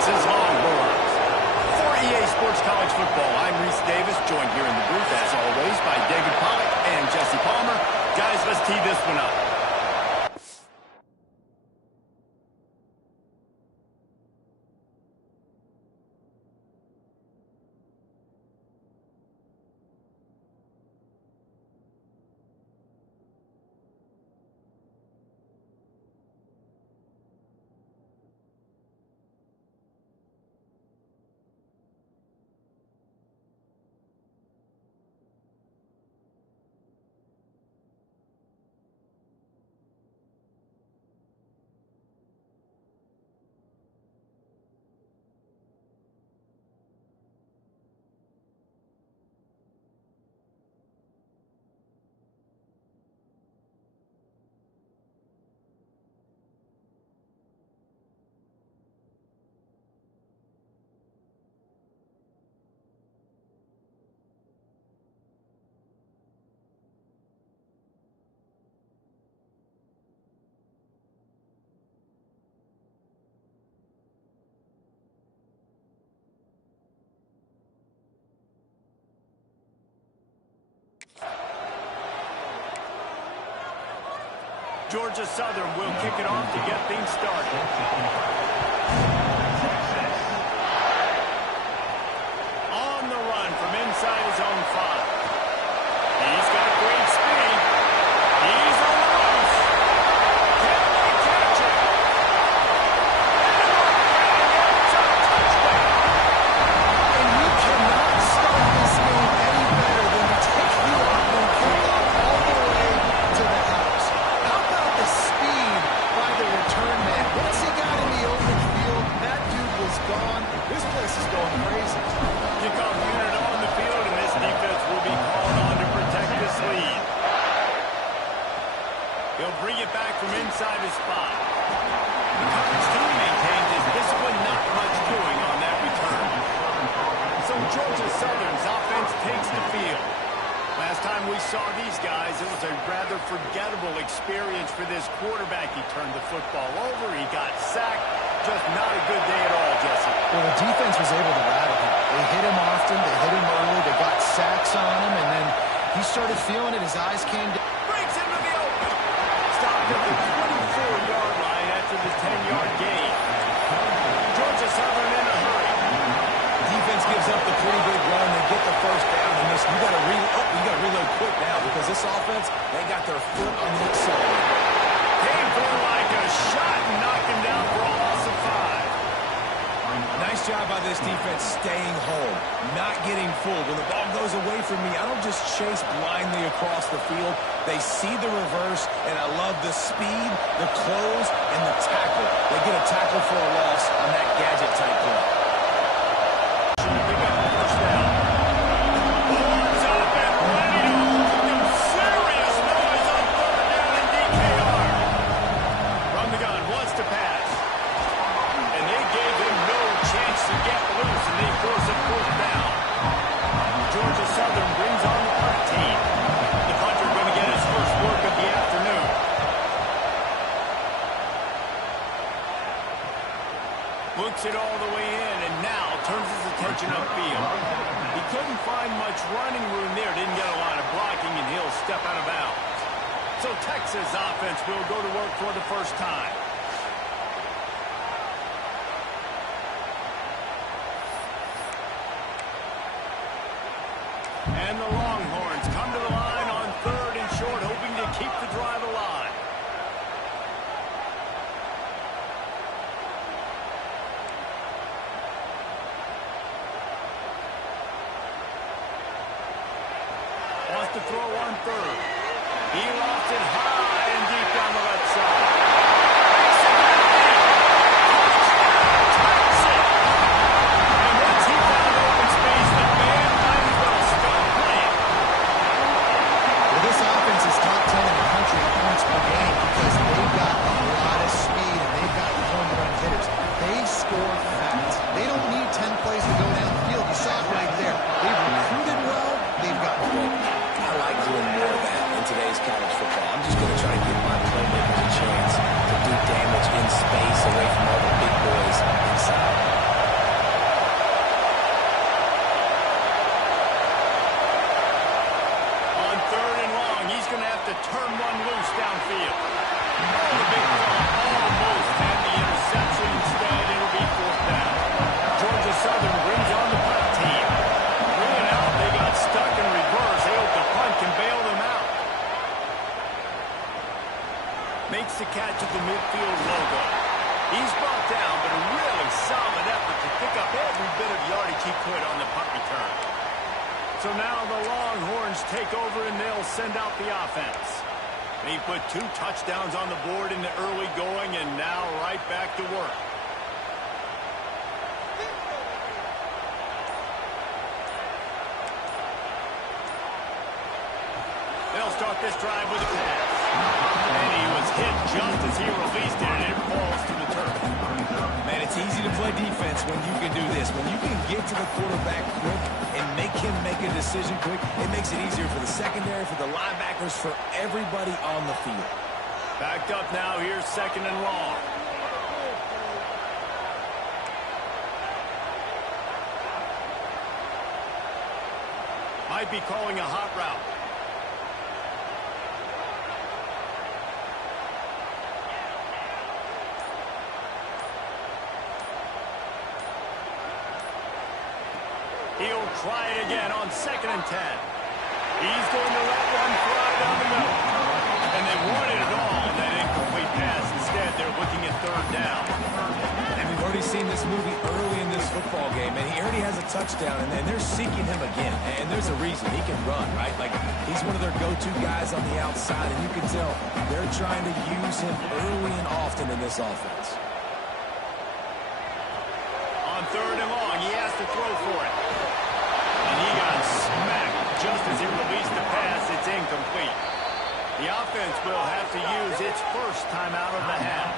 Texas Longhorns. For EA Sports College Football, I'm Reese Davis, joined here in the booth, as always, by David Pollack and Jesse Palmer. Guys, let's tee this one up. Georgia Southern will kick it off to get things started. On the run from inside his own 5. He's got great speed. He's on the loose. Can they catch it? And you cannot start this game any better than to take the opening kickoff all the way to the house. How about the speed by the return man? Once he got in the open field, that dude was gone. This place is going crazy. Kickoff unit on the field, and this defense will be called on to protect this lead. He'll bring it back from inside his 5. The coverage team maintains his discipline, not much doing on that return. So Georgia Southern's offense takes the field. Last time we saw these guys, it was a rather forgettable experience for this quarterback. He turned the football over, he got sacked. Just not a good day at all, Jesse. Well, the defense was able to rattle him. They hit him often, they hit him early, they got sacks on him, and then he started feeling it. His eyes came down. Breaks into the open. Stopped at the 24-yard line after the 10-yard gain. Georgia Southern in a hurry. Defense gives up the pretty big run. They get the first down, and you got to reload quick now because this offense, they got their foot on the accelerator. Came for like a shot and knocked him down for a loss of 5. Nice job by this defense staying home, not getting fooled. When the ball goes away from me, I don't just chase blindly across the field. They see the reverse, and I love the speed, the close, and the tackle. They get a tackle for a loss on that gadget-type play. Pick up the first down. Boards up and ready to hold them. Serious noise on 3rd down in DKR. From the gun, wants to pass. And they gave him no chance to get loose, and they force a 4th down. Georgia Southern brings on the punt team. The punter going to get his first work of the afternoon. Looks it all the way in, and now turns his attention upfield. He couldn't find much running room there, didn't get a lot of blocking, and he'll step out of bounds. So Texas offense will go to work for the first time. And the Longhorns come to the line on 3rd and short, hoping to keep the drive alive. Wants to throw on 3rd. He lost it high and deep down the left side. And once he found open space, the man might as well stop playing. Well, this offense is top 10 in the country in points per game because they've got a lot of speed and they've got home run hitters. They score fast. They don't need 10 plays to go down the field. You saw it right there. They've recruited well. They've got great. I like doing more of that in today's college football. I'm just going to try to give my playmakers a chance to do damage in space away from all the big boys inside. he could on the punt return. So now the Longhorns take over and they'll send out the offense. They put 2 touchdowns on the board in the early going and now right back to work. They'll start this drive with a pass. And he was hit just as he released it, and it falls to the turf. Man, it's easy to play defense when you can do this. When you can get to the quarterback quick and make him make a decision quick, it makes it easier for the secondary, for the linebackers, for everybody on the field. Backed up now, here's 2nd and long. Might be calling a hot route. He'll try it again on 2nd and 10. He's going to let one fly down the middle. And they wanted it all on that incomplete pass. Instead, they're looking at 3rd down. And we've already seen this movie early in this football game, and he already has a touchdown, and they're seeking him again. And there's a reason. He can run, right? Like, he's one of their go-to guys on the outside, and you can tell they're trying to use him early and often in this offense. On 3rd and long, he has to throw for it. And he got smacked just as he released the pass. It's incomplete. The offense will have to use its first timeout of the half.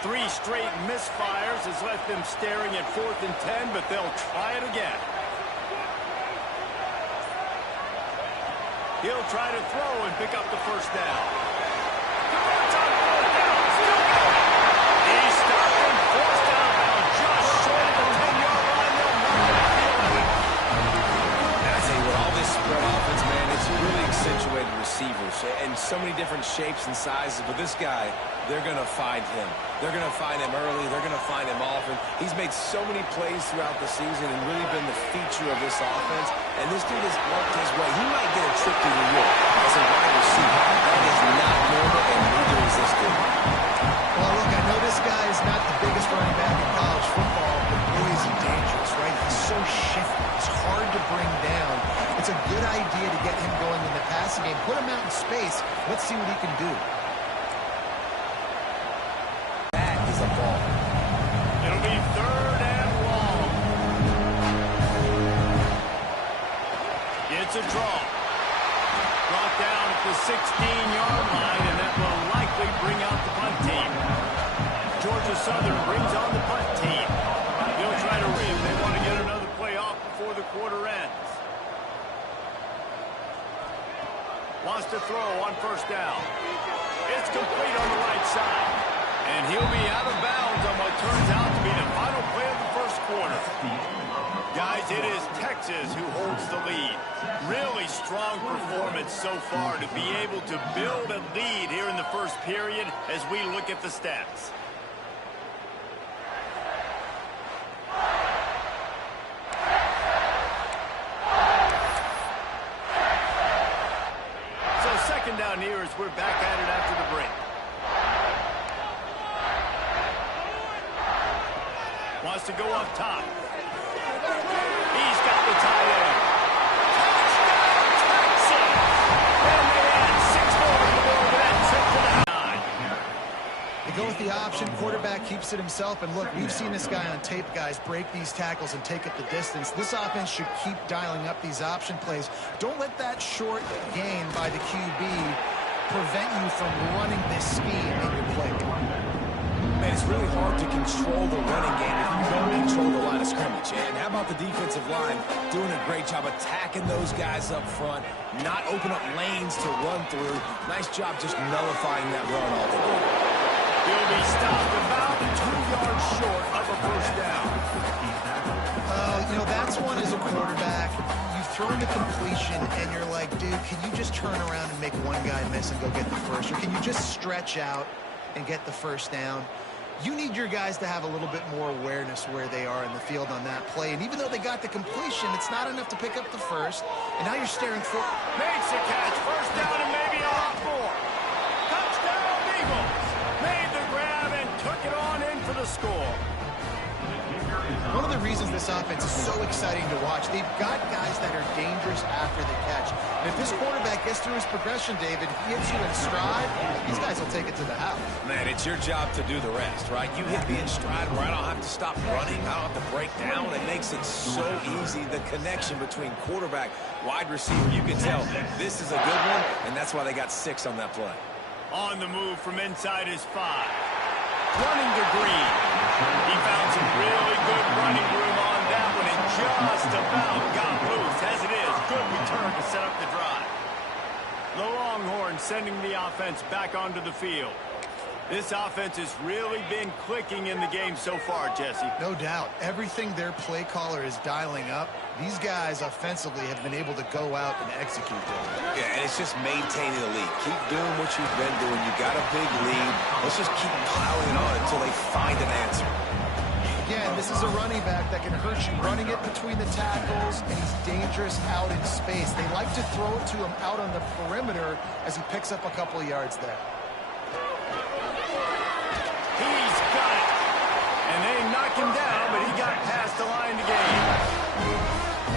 Three straight misfires has left them staring at 4th and 10, but they'll try it again. He'll try to throw and pick up the 1st down. It's on 4th down. Still going. He's stopped and forced out of bounds just short of the 10-yard line. They'll mark it at the 11. And I tell you what, all this spread offense, man, it's really accentuated receivers and so many different shapes and sizes. But this guy, they're going to find him. They're going to find him early. They're going to find him often. He's made so many plays throughout the season and really been the feature of this offense. And this dude has worked his way. He might get a trip to New York as a wide receiver. That is not normal, and neither is this dude. Well, look, I know this guy is not the biggest running back in college football, but boy, is he dangerous, right? He's so shifty. He's hard to bring down. It's a good idea to get him going in the passing game. Put him out in space. Let's see what he can do. That is a ball. It'll be 3rd and long. It's a draw. Brought down at the 16-yard line, and that will likely bring out the punt team. Georgia Southern brings on the punt team. They'll try to read. They want to get another play off before the quarter ends. Wants to throw on 1st down. It's complete on the right side. And he'll be out of bounds on what turns out to be the final play of the 1st quarter. Guys, it is Texas who holds the lead. Really strong performance so far to be able to build a lead here in the 1st period as we look at the stats. So 2nd down here as we're back at it after the break. Wants to go up top. He's got the tight end. Touchdown, Texas! And they add 6 more to the board with that trip to the 9. They go with the option. Quarterback keeps it himself. And look, we've seen this guy on tape, guys, break these tackles and take up the distance. This offense should keep dialing up these option plays. Don't let that short gain by the QB prevent you from running this scheme in your playbook. Man, it's really hard to control the running game if you don't control the line of scrimmage. And how about the defensive line doing a great job attacking those guys up front, not open up lanes to run through. Nice job just nullifying that run altogether. He'll be stopped about 2 yards short of a 1st down. You know, that's one as a quarterback. You've thrown the completion, and you're like, dude, can you just turn around and make one guy miss and go get the first? Or can you just stretch out and get the 1st down? You need your guys to have a little bit more awareness where they are in the field on that play. And even though they got the completion, it's not enough to pick up the first. And now you're staring for... Makes the catch. First down and maybe a lot more. Touchdown, Eagles. Made the grab and took it on in for the score. One of the reasons this offense is so exciting to watch, they've got guys that are dangerous after the catch. And if this quarterback gets through his progression, David, hits you in stride, these guys will take it to the house. Man, it's your job to do the rest, right? You hit me in stride where I don't have to stop running. I don't have to break down. It makes it so easy. The connection between quarterback, wide receiver, you can tell this is a good one, and that's why they got 6 on that play. On the move from inside his 5. Running to Green. He found some really good running room on that one and just about got loose. As it is, good return to set up the drive. The Longhorns sending the offense back onto the field. This offense has really been clicking in the game so far, Jesse. No doubt. Everything their play caller is dialing up, these guys offensively have been able to go out and execute them. Yeah, and it's just maintaining the lead. Keep doing what you've been doing. You got a big lead. Let's just keep piling on until they find an answer. Again, this is a running back that can hurt you running it between the tackles, and he's dangerous out in space. They like to throw it to him out on the perimeter as he picks up a couple of yards there. He's got it. And they knocked him down, but he got past the line to gain.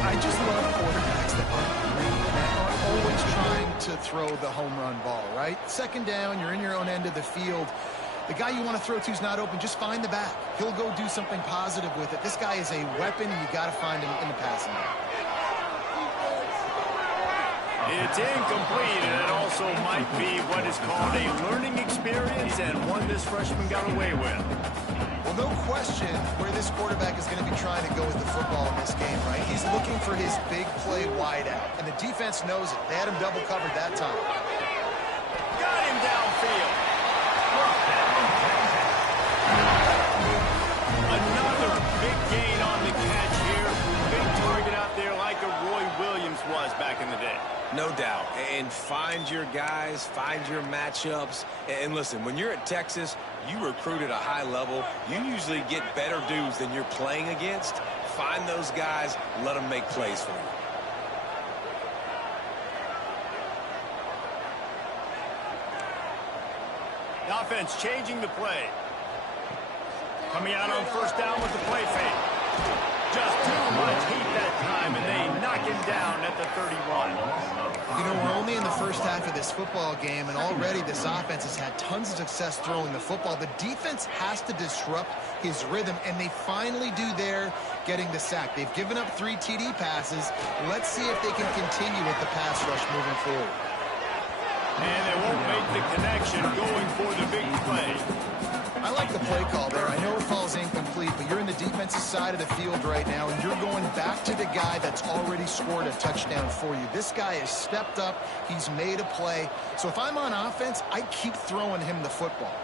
I just love quarterbacks that aren't greedy, that aren't always trying to throw the home run ball, right? Second down, you're in your own end of the field. The guy you want to throw to is not open. Just find the back. He'll go do something positive with it. This guy is a weapon, and you got to find him in the passing game. It's incomplete, and it also might be what is called a learning experience and one this freshman got away with. Well, no question where this quarterback is going to be trying to go with the football in this game, right? He's looking for his big play wide out, and the defense knows it. They had him double covered that time. Got him downfield. Another big gain on the catch here. Big target out there like a Roy Williams was back in the day. No doubt. And find your guys, find your matchups. And listen, when you're at Texas, you recruit at a high level. You usually get better dudes than you're playing against. Find those guys, let them make plays for you. The offense changing the play. Coming out on first down with the play fake. Just too much heat that time, and they knock him down at the 31. You know, we're only in the first half of this football game, and already this offense has had tons of success throwing the football. The defense has to disrupt his rhythm, and they finally do there, getting the sack. They've given up 3 TD passes. Let's see if they can continue with the pass rush moving forward. And they won't make the connection going for the big play. I like the play call there. I know it falls incomplete, but you're in the defensive side of the field right now, and you're going back to the guy that's already scored a touchdown for you. This guy has stepped up. He's made a play. So if I'm on offense, I keep throwing him the football.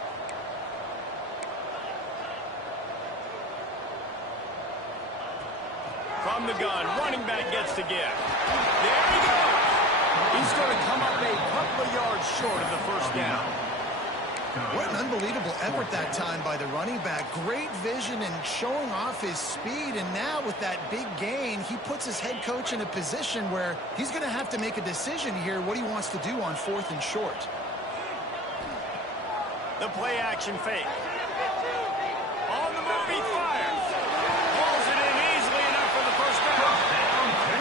From the gun, running back gets to give. There he goes. He's going to come up a couple of yards short of the first down. What an unbelievable effort that time by the running back. Great vision and showing off his speed. And now with that big gain, he puts his head coach in a position where he's going to have to make a decision here what he wants to do on 4th and short. The play action fake. On the move, he fires. Pulls it in easily enough for the first down.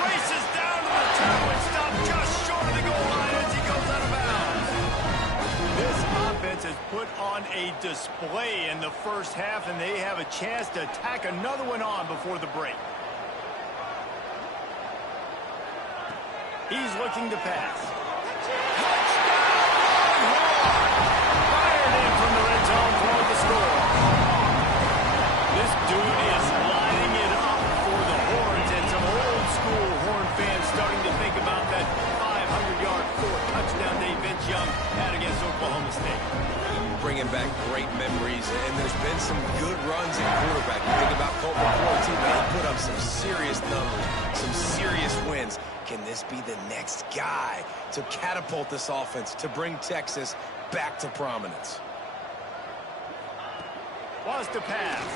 Races down to the 2 and stopped just short of the goal line as he goes out of bounds. This offense has put on a display in the first half, and they have a chance to tack another one on before the break. He's looking to pass. Fired in from the red zone for the score. This dude is lighting it up for the Horns, and some old-school Horn fans starting to think about that 500-yard 4th touchdown day Vince Young had against Oklahoma State. Bringing back great memories, and there's been some good runs in quarterback. You think about Colt McCoy, too, man. He put up some serious numbers, some serious wins. Can this be the next guy to catapult this offense, to bring Texas back to prominence? Wants to pass.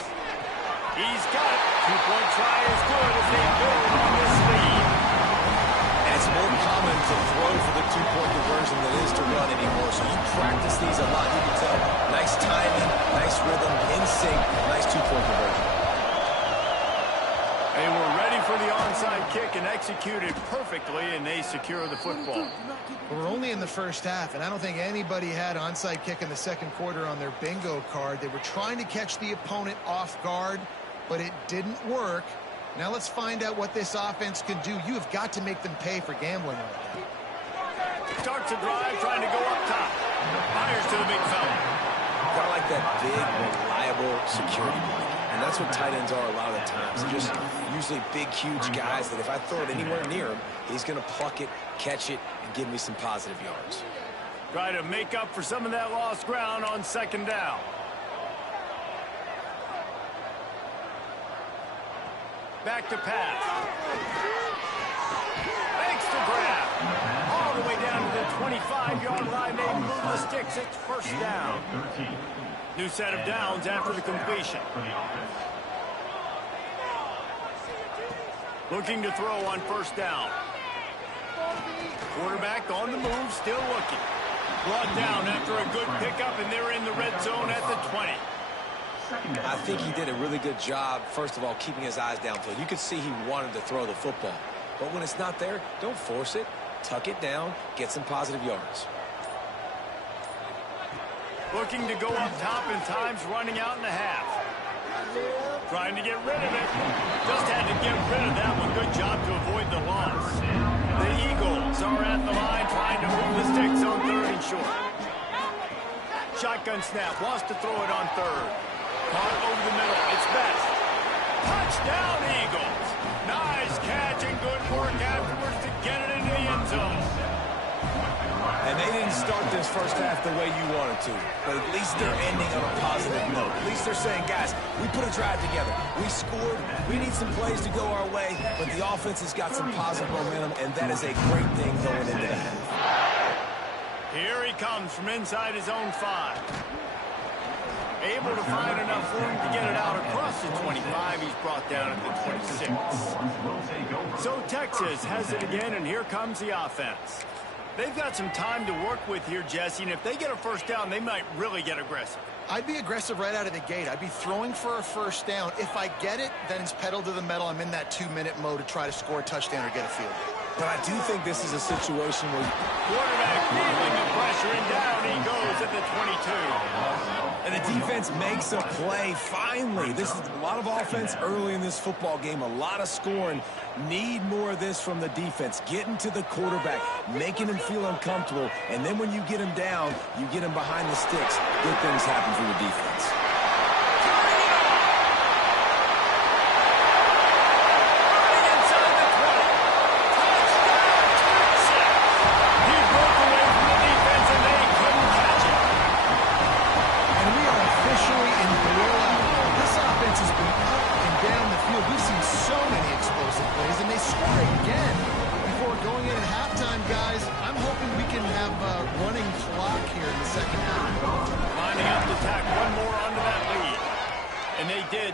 He's got it. Two-point try is good as they build on this lead. And it's more common to throw for the two-point conversion than it is to run anymore. So you practice these a lot. You can tell. Nice timing, nice rhythm, in sync, nice two-point conversion. They were ready for the onside kick and executed perfectly, and they secure the football. We're only in the first half, and I don't think anybody had onside kick in the second quarter on their bingo card. They were trying to catch the opponent off guard, but it didn't work. Now let's find out what this offense can do. You have got to make them pay for gambling on it. Starts a drive, trying to go up top. Fires to the big fella. Got like that big, reliable security blanket. And that's what tight ends are a lot of the times. They're just usually big, huge guys that if I throw it anywhere near him, he's going to pluck it, catch it, and give me some positive yards. Try to make up for some of that lost ground on second down. Back to pass. Makes the grab. All the way down to the 25-yard line. They move the sticks. It's first down. New set of downs after the completion. Looking to throw on first down. Quarterback on the move, still looking. Brought down after a good pickup, and they're in the red zone at the 20. I think he did a really good job, first of all, keeping his eyes downfield. You could see he wanted to throw the football. But when it's not there, don't force it. Tuck it down, get some positive yards. Looking to go up top, and time's running out in the half. Trying to get rid of it. Just had to get rid of that one. Good job to avoid the loss. The Eagles are at the line trying to move the sticks on third and short. Shotgun snap. Wants to throw it on third. Caught over the middle. It's Best. Touchdown, Eagles. Nice catch and good work afterwards to get it into the end zone. And they didn't start this first half the way you wanted to. But at least they're ending on a positive note. At least they're saying, guys, we put a drive together. We scored. We need some plays to go our way. But the offense has got some positive momentum, and that is a great thing going into the half. Here he comes from inside his own 5. Able to find enough room to get it out across the 25. He's brought down at the 26. So Texas has it again, and here comes the offense. They've got some time to work with here, Jesse, and if they get a first down, they might really get aggressive. I'd be aggressive right out of the gate. I'd be throwing for a first down. If I get it, then it's pedal to the metal. I'm in that 2-minute mode to try to score a touchdown or get a field. But I do think this is a situation where Quarterback feeling the pressure, and down he goes at the 22. and the defense makes a play finally. This is a lot of offense early in this football game, a lot of scoring. Need more of this from the defense. Getting to the quarterback, making him feel uncomfortable, and then when you get him down, you get him behind the sticks. Good things happen for the defense.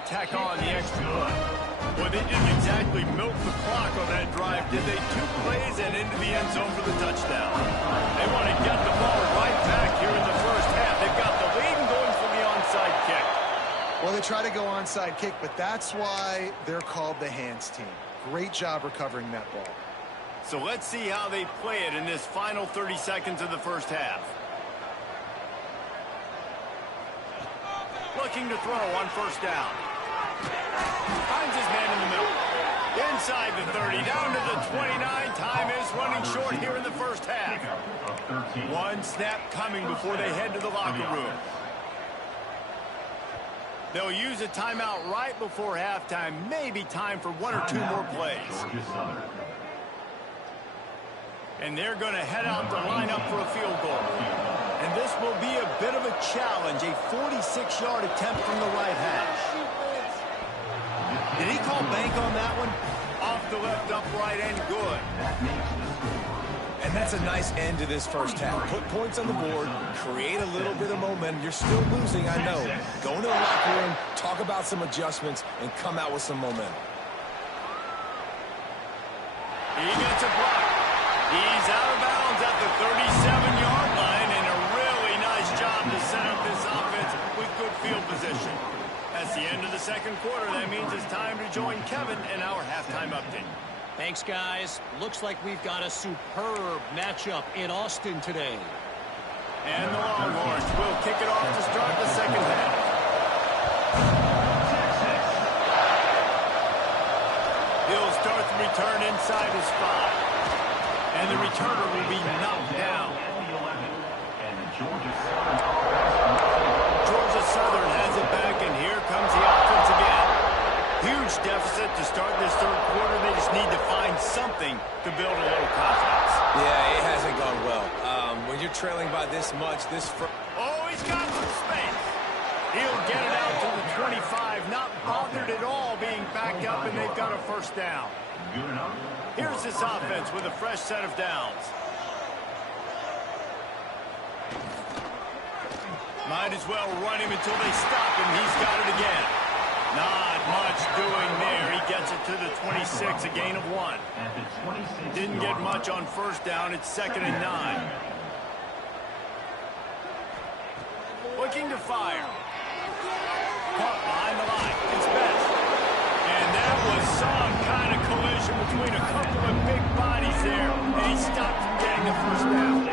Tack on the extra point. Well, they didn't exactly milk the clock on that drive, did they? 2 plays and into the end zone for the touchdown. They want to get the ball right back here in the first half. They've got the lead and going for the onside kick. Well, they try to go onside kick, but that's why they're called the hands team. Great job recovering that ball. So let's see how they play it in this final 30 seconds of the first half. Looking to throw on first down. Finds his man in the middle. Inside the 30, down to the 29. Time is running short here in the first half. 1 snap coming before they head to the locker room. They'll use a timeout right before halftime. Maybe time for 1 or 2 more plays. And they're going to head out to line up for a field goal. And this will be a bit of a challenge, a 46-yard attempt from the right hash. Did he call bank on that one? Off the left upright and good. And that's a nice end to this first half. Put points on the board, create a little bit of momentum. You're still losing, I know. Go into the locker room, talk about some adjustments, and come out with some momentum. He gets a block. He's out of bounds at the 37-yard line, and a really nice job to set up this offense with good field position. That's the end of the second quarter. That means it's time to join Kevin in our halftime update. Thanks, guys. Looks like we've got a superb matchup in Austin today. And the Longhorns will kick it off to start the second half. He'll start the return inside his 5. And the returner will be knocked down. Georgia Southern has it back, and here comes the offense again. Huge deficit to start this third quarter. They just need to find something to build a little confidence. Yeah, it hasn't gone well. When you're trailing by this much, Oh, he's got some space. He'll get it out to the 25, not bothered at all being backed up, and they've got a first down. Here's this offense with a fresh set of downs. Might as well run him until they stop him. He's got it again. Not much doing there. He gets it to the 26, a gain of 1. Didn't get much on first down. It's 2nd and 9. Looking to fire. Caught behind the line. It's Best. And that was some kind of collision between a couple of big bodies there, and he stopped from getting the first down.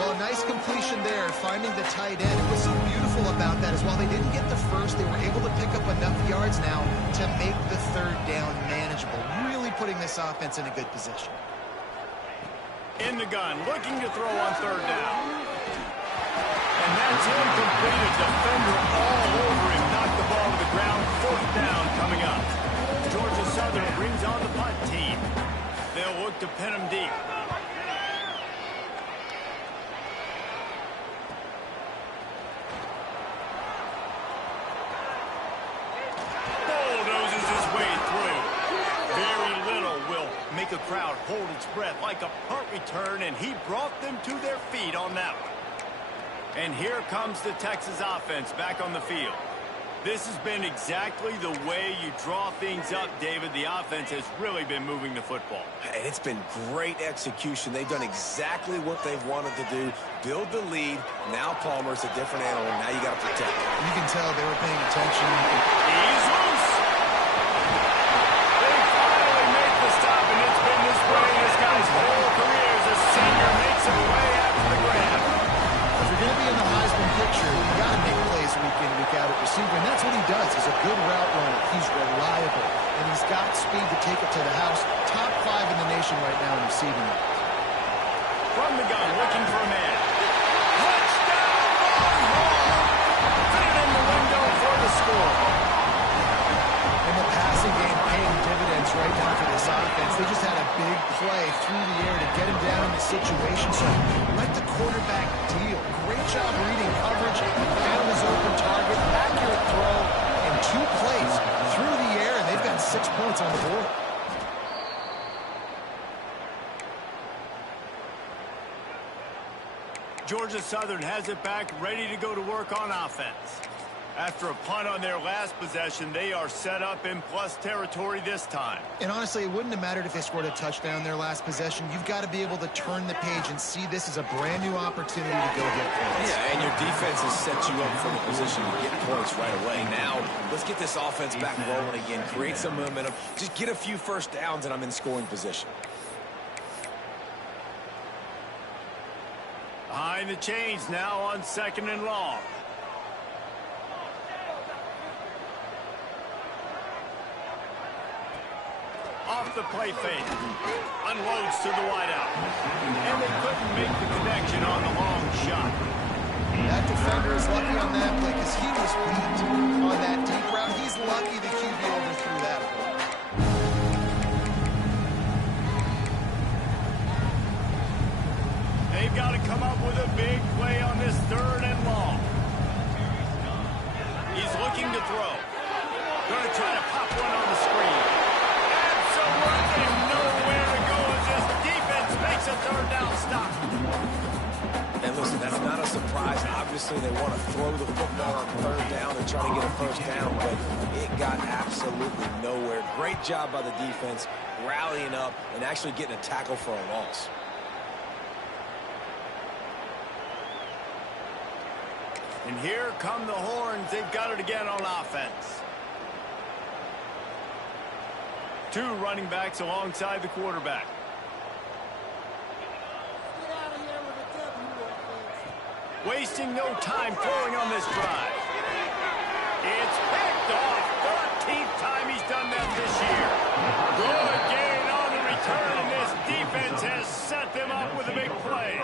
Well, a nice completion there, finding the tight end. And what's so beautiful about that is while they didn't get the first, they were able to pick up enough yards now to make the third down manageable, really putting this offense in a good position. In the gun, looking to throw on third down. And that's incomplete. A defender all over him. Knocked the ball to the ground. Fourth down coming up. Georgia Southern brings on the punt team. They'll look to pin him deep. Bulldozes his way through. Very little will make a crowd hold its breath like a punt return, and he brought them to their feet on that one. And here comes the Texas offense back on the field. This has been exactly the way you draw things up, David. The offense has really been moving the football. And it's been great execution. They've done exactly what they've wanted to do. Build the lead. Now Palmer's a different animal. Now you got to protect him. You can tell they were paying attention. He's loose. They finally make the stop, and it's been this way this guy's whole career as a senior makes it way after the grab. If you're going to be in the Heisman picture, you got to make plays week in, week out at receiver, and that's what he does. He's a good route runner. He's reliable, and he's got speed to take it to the house. Top 5 in the nation right now in receiving it. From the gun, looking for a man. Touchdown, Longhorn! Fit it in the window for the score. And the passing game paying dividends right now for this offense. They just had a big play through the air to get him down in the situation. So let the quarterback deal. Great job reading coverage. Found his open target. Accurate throw. And 2 plays through the air. And they've got 6 points on the board. Georgia Southern has it back, ready to go to work on offense. After a punt on their last possession, they are set up in plus territory this time. And honestly, it wouldn't have mattered if they scored a touchdown their last possession. You've got to be able to turn the page and see this as a brand new opportunity to go get points. Yeah, and your defense has set you up for the position to get points right away. Now, let's get this offense back rolling again, create some momentum, just get a few first downs, and I'm in scoring position. Behind the chains now on 2nd and long. Off the play fake. Unloads to the wideout. And they couldn't make the connection on the long shot. That defender is lucky on that play because he was beat on that deep route. He's lucky the QB overthrew that one. They've got to come up with a big play on this 3rd and long. He's looking to throw. Going to try to pop one on the screen. Absolutely nowhere to go as this defense makes a third down stop. And listen, that's not a surprise. Obviously, they want to throw the football on third down and try to get a first down, but it got absolutely nowhere. Great job by the defense, rallying up and actually getting a tackle for a loss. And here come the horns. They've got it again on offense. Two running backs alongside the quarterback. Wasting no time throwing on this drive. It's picked off. 13th time he's done that this year. Good gain on the return, and this defense has set them up with a big play.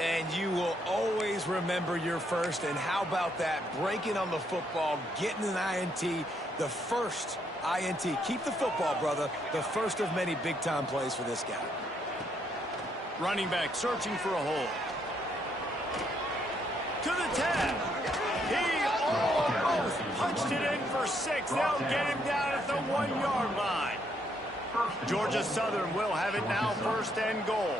And you will always remember your first. And how about that? Breaking on the football, getting an INT, the first INT. Keep the football, brother. The first of many big-time plays for this guy. Running back searching for a hole. To the 10. He almost punched it in for 6. They'll get him down at the 1-yard line. Georgia Southern will have it now, first and goal.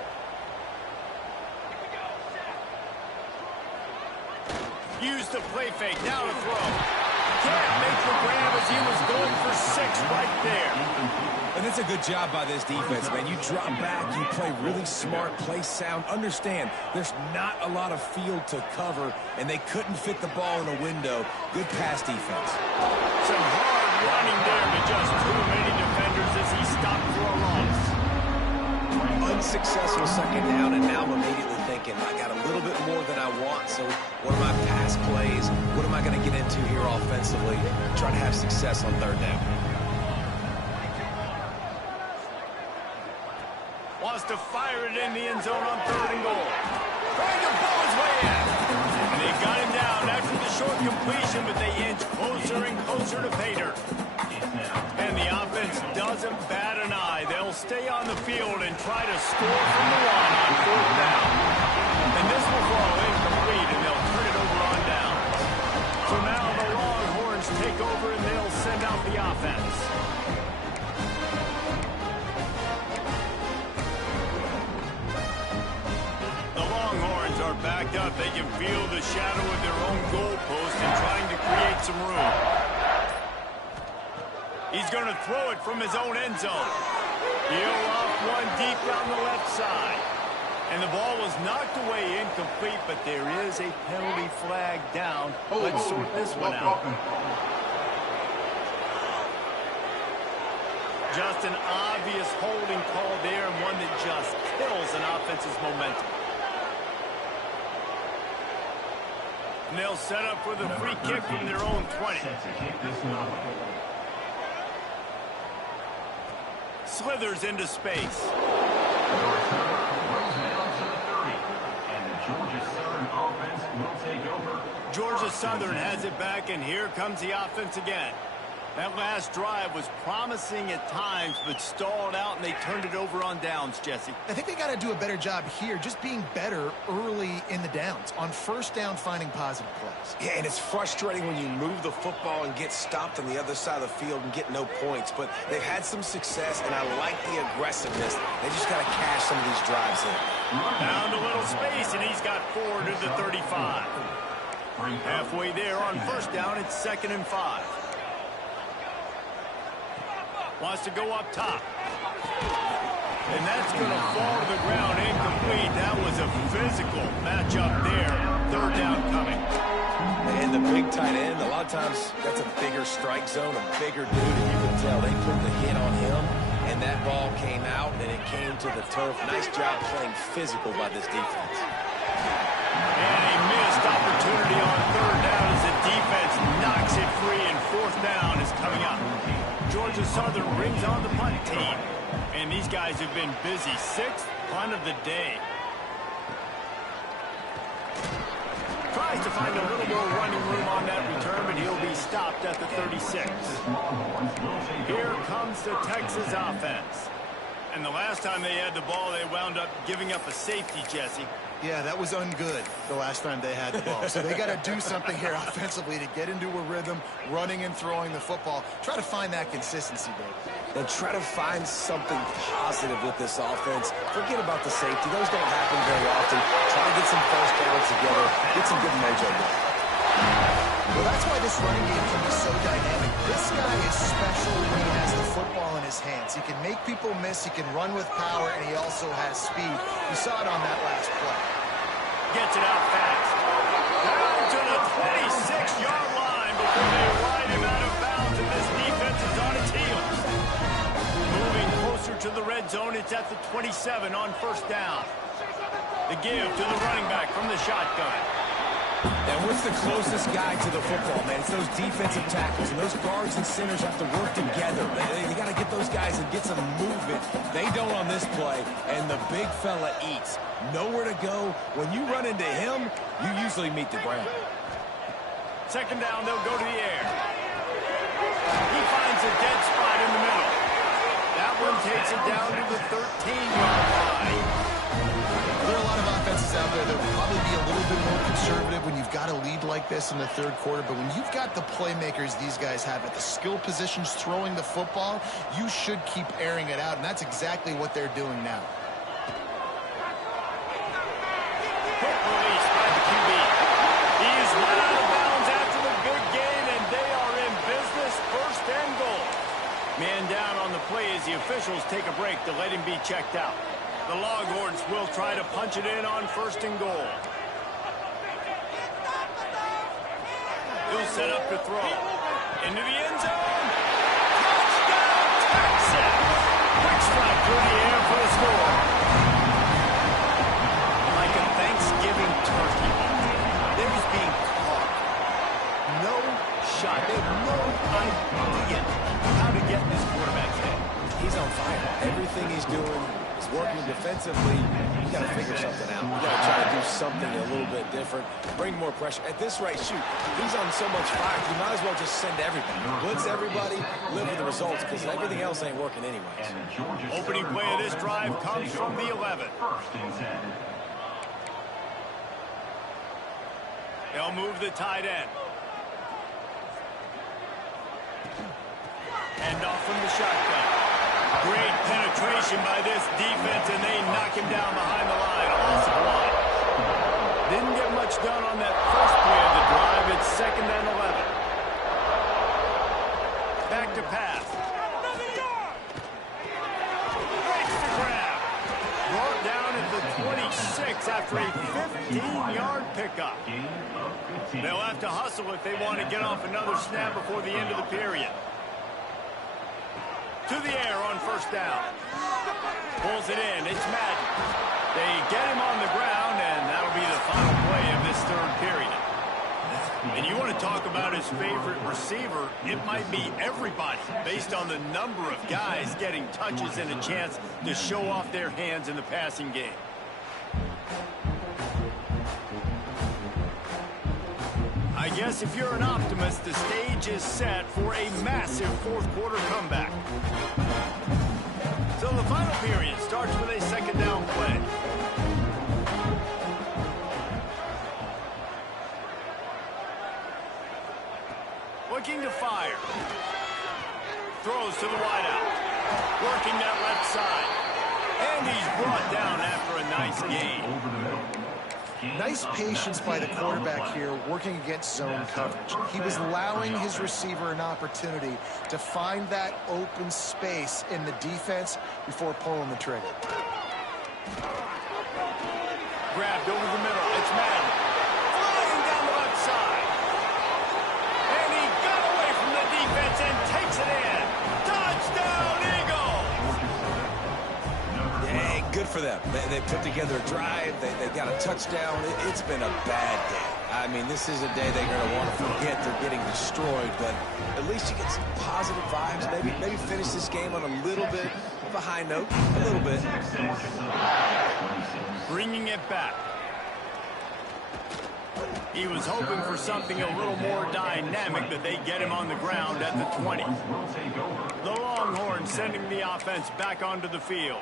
Use the play fake, now to throw. Can't make the grab as he was going for 6 right there. And it's a good job by this defense, man. You drop back, you play really smart, play sound. Understand, there's not a lot of field to cover, and they couldn't fit the ball in a window. Good pass defense. Some hard running there, but just too many defenders as he stopped for a loss. Unsuccessful second down, and now I'm immediately thinking, I got a little bit more than I want, so what are my pass plays? What am I going to get into here offensively? Try to have success on third down. Wants to fire it in the end zone on third and goal. Trying to blow his way in. And they got him down after the short completion, but they inch closer and closer to pay dirt. And the offense doesn't bat an eye. They'll stay on the field and try to score from the line on fourth down. And this will fall incomplete, and they'll turn it over on down. So now the Longhorns take over, and they'll send out the offense. The Longhorns are backed up. They can feel the shadow of their own goalpost and trying to create some room. He's going to throw it from his own end zone. He'll off one deep down the left side. And the ball was knocked away incomplete, but there is a penalty flag down. Let's sort this one out. Just an obvious holding call there, and one that just kills an offense's momentum. And they'll set up with a free kick from their own 20. Slithers into space. Georgia Southern has it back, and here comes the offense again. That last drive was promising at times, but stalled out, and they turned it over on downs, Jesse. I think they got to do a better job here, just being better early in the downs, on first down finding positive plays. Yeah, and it's frustrating when you move the football and get stopped on the other side of the field and get no points, but they've had some success, and I like the aggressiveness. They just got to cash some of these drives in. Found a little space, and he's got 4 to the 35. Halfway there on first down, it's 2nd and 5. Wants to go up top. And that's going to fall to the ground incomplete. That was a physical matchup there. Third down coming. And the big tight end, a lot of times that's a bigger strike zone, a bigger dude, and you can tell they put the hit on him, and that ball came out, and it came to the turf. Nice job playing physical by this defense. And a missed opportunity on third down as the defense knocks it free, and fourth down is coming up. Georgia Southern brings on the punt team. And these guys have been busy. 6th punt of the day. Tries to find a little more running room on that return, but he'll be stopped at the 36. Here comes the Texas offense. And the last time they had the ball, they wound up giving up a safety, Jesse. Yeah, that was ungood the last time they had the ball. So they got to do something here offensively to get into a rhythm, running and throwing the football. Try to find that consistency, Dave. And try to find something positive with this offense. Forget about the safety. Those don't happen very often. Try to get some first downs together. Get some good mojo going. Well, that's why this running game can be so dynamic. This guy is special when he has the football in his hands. He can make people miss, he can run with power, and he also has speed. You saw it on that last play. Gets it out fast. Down to the 26-yard line before they ride him out of bounds, and this defense is on its heels. Moving closer to the red zone, it's at the 27 on first down. The give to the running back from the shotgun. And what's the closest guy to the football, man? It's those defensive tackles, and those guards and centers have to work together. They got to get those guys and get some movement. They don't on this play, and the big fella eats. Nowhere to go. When you run into him, you usually meet the ground. Second down, they'll go to the air. He finds a dead spot in the middle. That one takes it down to the 13-yard line. There are a lot of offenses out there that will probably be a little bit more conservative when you've got a lead like this in the third quarter. But when you've got the playmakers these guys have at the skill positions throwing the football, you should keep airing it out. And that's exactly what they're doing now. Quick release by the QB. He is run out of bounds after the big gain, and they are in business, first and goal. Man down on the play as the officials take a break to let him be checked out. The Longhorns will try to punch it in on first and goal. He'll set up to throw. Into the end zone. Touchdown, Texas! Quick strike through the air for the score. Like a Thanksgiving turkey. They're just being caught. No shot. They have no idea how to get in this quarterback's head. He's on fire. Everything he's doing is working defensively. You got to figure something out. You got to try to do something a little bit different. Bring more pressure. At this rate, shoot, he's on so much fire, you might as well just send everybody. Blitz everybody, live with the results, because everything else ain't working anyways. Opening play of this drive comes from the 11. They'll move the tight end. Hand off from the shotgun. Great penetration by this defense, and they knock him down behind the line. A loss of one. Didn't get much done on that first play of the drive. It's second and 11. Back to pass. Breaks the grab. Brought down at the 26 after a 15-yard pickup. They'll have to hustle if they want to get off another snap before the end of the period. To the air on first down. Pulls it in. It's Madden. They get him on the ground, and that'll be the final play of this third period. And you want to talk about his favorite receiver, it might be everybody, based on the number of guys getting touches and a chance to show off their hands in the passing game. I guess if you're an optimist, the stage is set for a massive fourth quarter comeback. So the final period starts with a second down play. Looking to fire. Throws to the wideout. Working that left side. And he's brought down after a nice gain. Nice patience by the quarterback here, working against zone coverage. He was allowing his receiver an opportunity to find that open space in the defense before pulling the trigger. Grabbed over the middle. It's Madden. Flying down the left side. And he got away from the defense and takes it in. Touchdown, Eagles! Hey, good for them. They put together a drive. They got a touchdown. It's been a bad day. I mean, this is a day they're going to want to forget. They're getting destroyed, but at least you get some positive vibes. Maybe finish this game on a little bit of a high note. A little bit. Bringing it back. He was hoping for something a little more dynamic, but they get him on the ground at the 20. The Longhorns sending the offense back onto the field.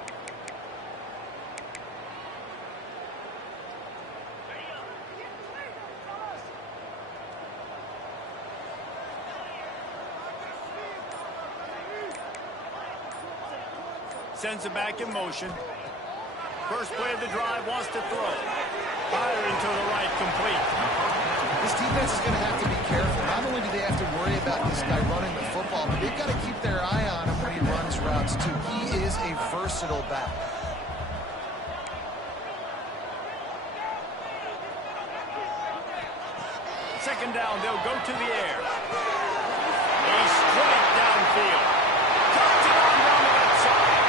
Sends it back in motion. First play of the drive, wants to throw. Fire into the right, complete. This defense is going to have to be careful. Not only do they have to worry about this guy running the football, but they've got to keep their eye on him when he runs routes, too. He is a versatile back. Second down, they'll go to the air. He's straight downfield. Cuts it on down the left side.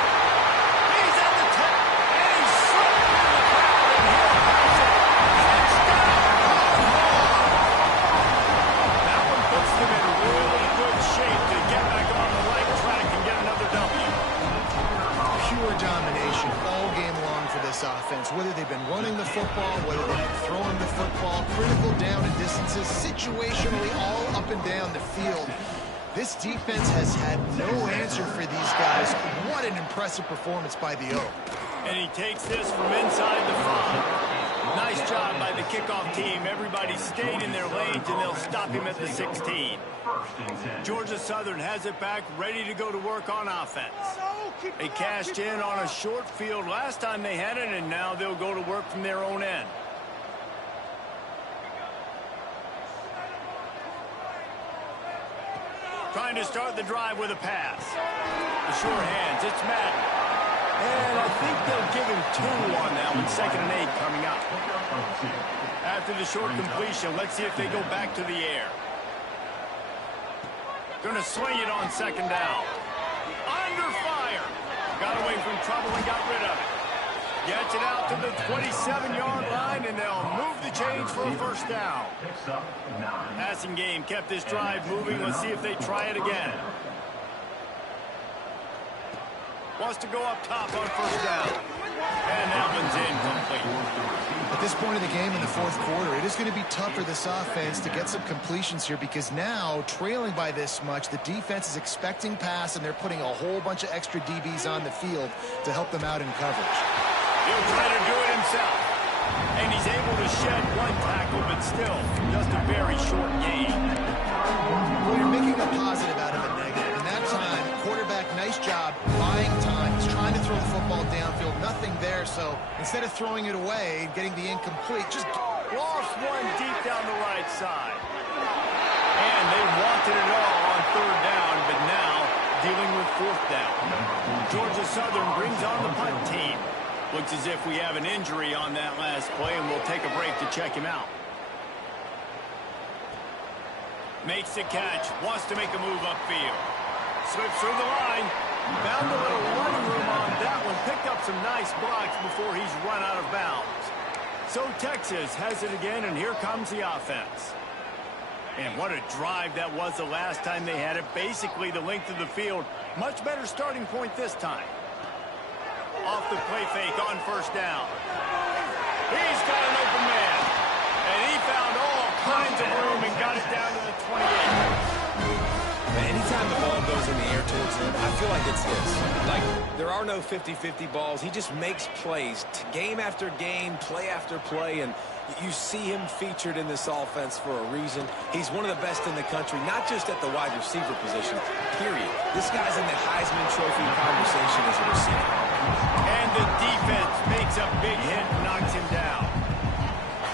He's at the top, and he's slipped in the crowd, and he'll pass it. Touchdown, Longhorns! That one puts them in really good shape to get back on the right track and get another W. Pure domination all game long for this offense. Whether they've been running the football, whether they've been throwing the football, critical down and distances, situationally all up and down the field. This defense has had no answer for these guys. What an impressive performance by the O. And he takes this from inside the 5. Nice job by the kickoff team. Everybody stayed in their lanes, and they'll stop him at the 16. Georgia Southern has it back, ready to go to work on offense. They cashed in on a short field last time they had it, and now they'll go to work from their own end. Trying to start the drive with a pass. The sure hands, it's Madden. And I think they'll give him 2 on that one. 2nd and 8 coming up. After the short completion, let's see if they go back to the air. Gonna swing it on 2nd down. Under fire. Got away from trouble and got rid of it. Gets it out to the 27-yard line, and they'll move the chains for a first down. Passing game kept this drive moving. Let's see if they try it again. Wants to go up top on first down. And that one's incomplete. At this point of the game in the 4th quarter, it is going to be tough for this offense to get some completions here because now, trailing by this much, the defense is expecting pass, and they're putting a whole bunch of extra DBs on the field to help them out in coverage. He'll try to do it himself. And he's able to shed 1 tackle, but still, just a very short gain. Well, you're making a positive out of a negative. In that time, quarterback, nice job buying time. He's trying to throw the football downfield. Nothing there, so instead of throwing it away and getting the incomplete, just Lost one deep down the right side. And they wanted it all on 3rd down, but now dealing with 4th down. Georgia Southern brings on the punt team. Looks as if we have an injury on that last play, and we'll take a break to check him out. Makes the catch. Wants to make a move upfield. Slips through the line. Found a little running room on that one. Picked up some nice blocks before he's run out of bounds. So Texas has it again, and here comes the offense. And what a drive that was the last time they had it. Basically the length of the field. Much better starting point this time. Off the play fake on first down. He's got an open man. And he found all kinds of room and got it down to the 28. Anytime the ball goes in the air towards him, I feel like it's this. Like, there are no 50-50 balls. He just makes plays, game after game, play after play, and you see him featured in this offense for a reason. He's one of the best in the country, not just at the wide receiver position, period. This guy's in the Heisman Trophy conversation as a receiver. And the defense makes a big hit and knocks him down.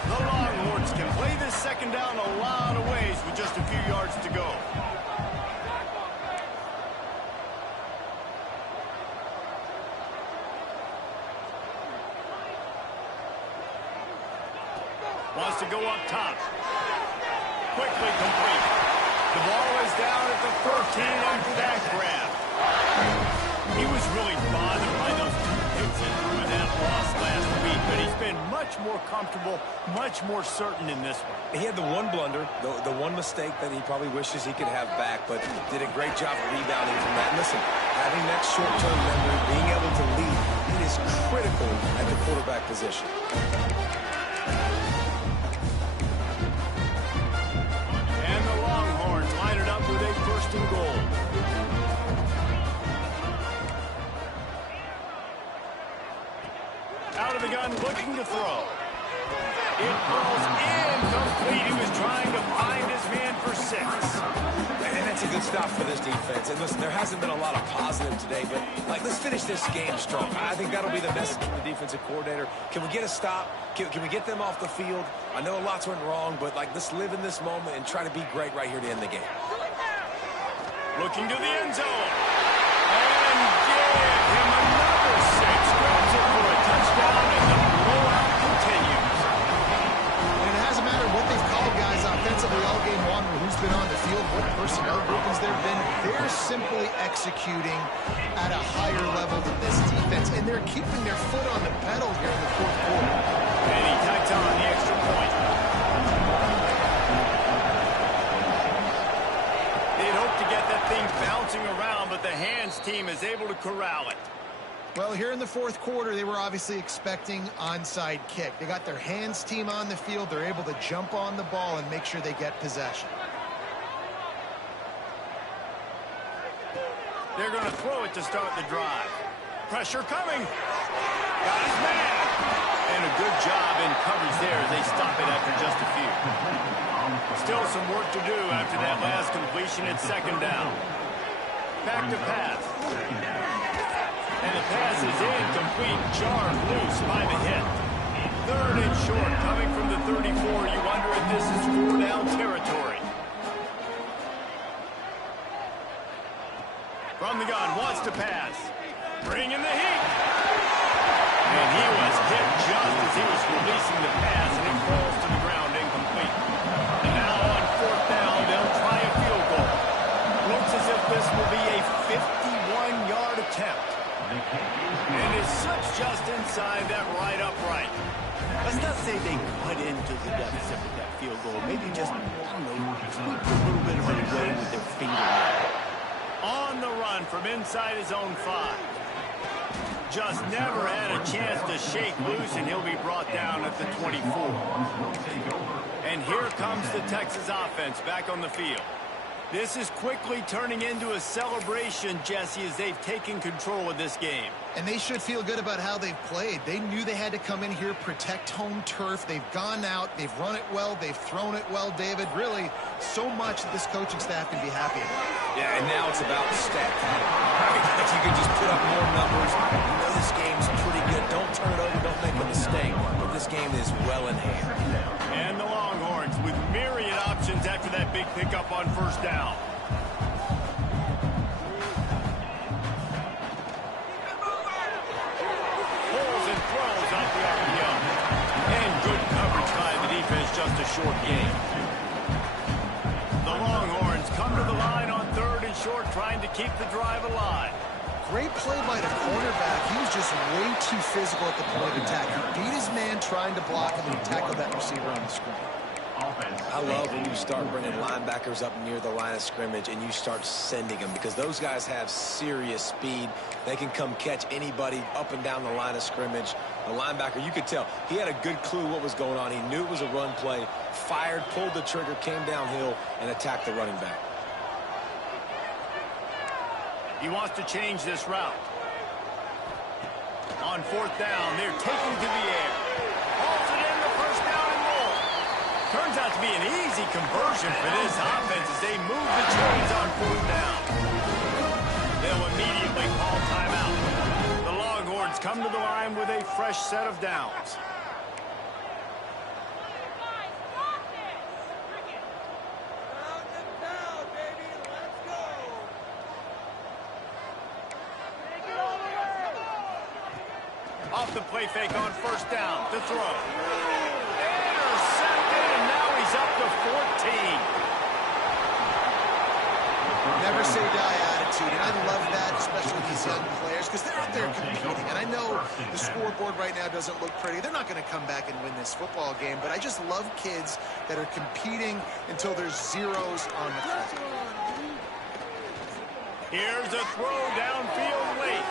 The Longhorns can play this 2nd down a lot of ways with just a few yards to go. Wants to go up top. Quickly complete. The ball is down at the 13 after that grab. He was really bothered by those 2 hits he threw in that loss last week, but he's been much more comfortable, much more certain in this one. He had the one blunder, the one mistake that he probably wishes he could have back, but did a great job of rebounding from that. And listen, having that short-term memory, being able to lead, it is critical at the quarterback position. And the Longhorns line it up with a 1st and goal. Out of the gun, looking to throw. It falls in. Incomplete. He was trying to find his man for 6. And that's a good stop for this defense. And listen, there hasn't been a lot of positive today, but, like, let's finish this game strong. I think that'll be the message from the defensive coordinator. Can we get a stop? Can we get them off the field? I know a lot's went wrong, but, like, let's live in this moment and try to be great right here to end the game. Looking to the end zone. And give him another 6. Grabs it for a touchdown, and the blowout continues. And it hasn't mattered what they've called guys offensively all game long, or who's been on the field, what personnel groupings there have been. They're simply executing at a higher level than this defense, and they're keeping their foot on the pedal here in the fourth quarter. And he tacks on the extra point. They'd hoped to get that thing bouncing around, but the hands team is able to corral it. Well, here in the fourth quarter, they were obviously expecting onside kick. They got their hands team on the field. They're able to jump on the ball and make sure they get possession. They're going to throw it to start the drive. Pressure coming. Got his man. And a good job in coverage there as they stop it after just a few. Still some work to do after that last completion at 2nd down. Back to pass. And the pass is incomplete, jarred loose by the hit. 3rd and short, coming from the 34. You wonder if this is 4-down territory. From the gun, wants to pass. Bringing the heat. And he was hit just as he was releasing the pass, and it falls to the ground incomplete. And now on 4th down, they'll try a field goal. Looks as if this will be a 51-yard attempt. And it's such just inside that right upright. Let's not say they cut into the deficit with that field goal. Maybe just, I don't know, sweep a little bit of it away with their fingernail. On the run from inside his own 5. Just never had a chance to shake loose, and he'll be brought down at the 24. And here comes the Texas offense back on the field. This is quickly turning into a celebration, Jesse, as they've taken control of this game. And they should feel good about how they've played. They knew they had to come in here, protect home turf. They've gone out, they've run it well, they've thrown it well, David. Really, so much that this coaching staff can be happy about. Yeah, and now it's about stats. If you can just put up more numbers, you know this game's pretty good. Don't turn it over, don't make a mistake. But this game is well in hand. And the Longhorns with myriad options after that big pickup on 1st down. Pulls and throws off the RPO. And good coverage by the defense, just a short gain. The Longhorns come to the line on 3rd and short, trying to keep the drive alive. Great play by the cornerback. He was just way too physical at the point of attack. He beat his man trying to block him and tackled that receiver on the screen. I love when you start bringing linebackers up near the line of scrimmage and you start sending them, because those guys have serious speed. They can come catch anybody up and down the line of scrimmage. The linebacker, you could tell, he had a good clue what was going on. He knew it was a run play, fired, pulled the trigger, came downhill, and attacked the running back. He wants to change this route. On 4th down, they're taking to the air. Hauls it in the 1st down and more. Turns out to be an easy conversion for this offense as they move the chains on 4th down. They'll immediately call timeout. The Longhorns come to the line with a fresh set of downs. Off the play fake on 1st down to throw. Intercepted, and now he's up to 14. Never say die attitude, and I love that, especially these young players, because they're out there competing. And I know the scoreboard right now doesn't look pretty. They're not going to come back and win this football game, but I just love kids that are competing until there's zeros on the clock. Here's a throw downfield late.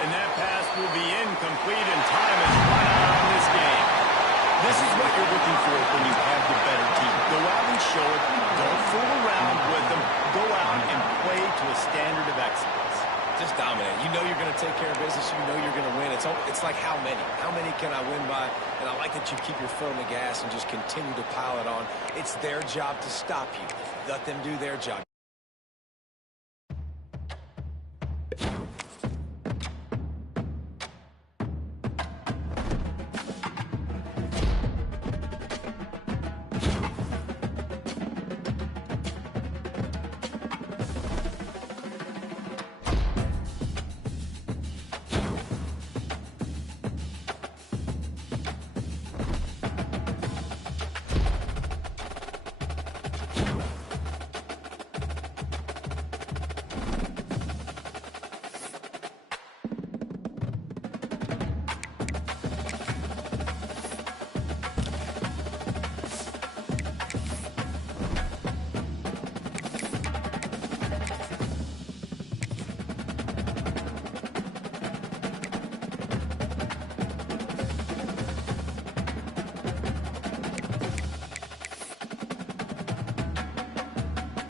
And that pass will be incomplete, and time is run out in this game. This is what you're looking for when you have the better team. Go out and show it. Don't fool around with them. Go out and play to a standard of excellence. Just dominate. You know you're going to take care of business. You know you're going to win. It's like how many? How many can I win by? And I like that you keep your foot on the gas and just continue to pile it on. It's their job to stop you. Let them do their job.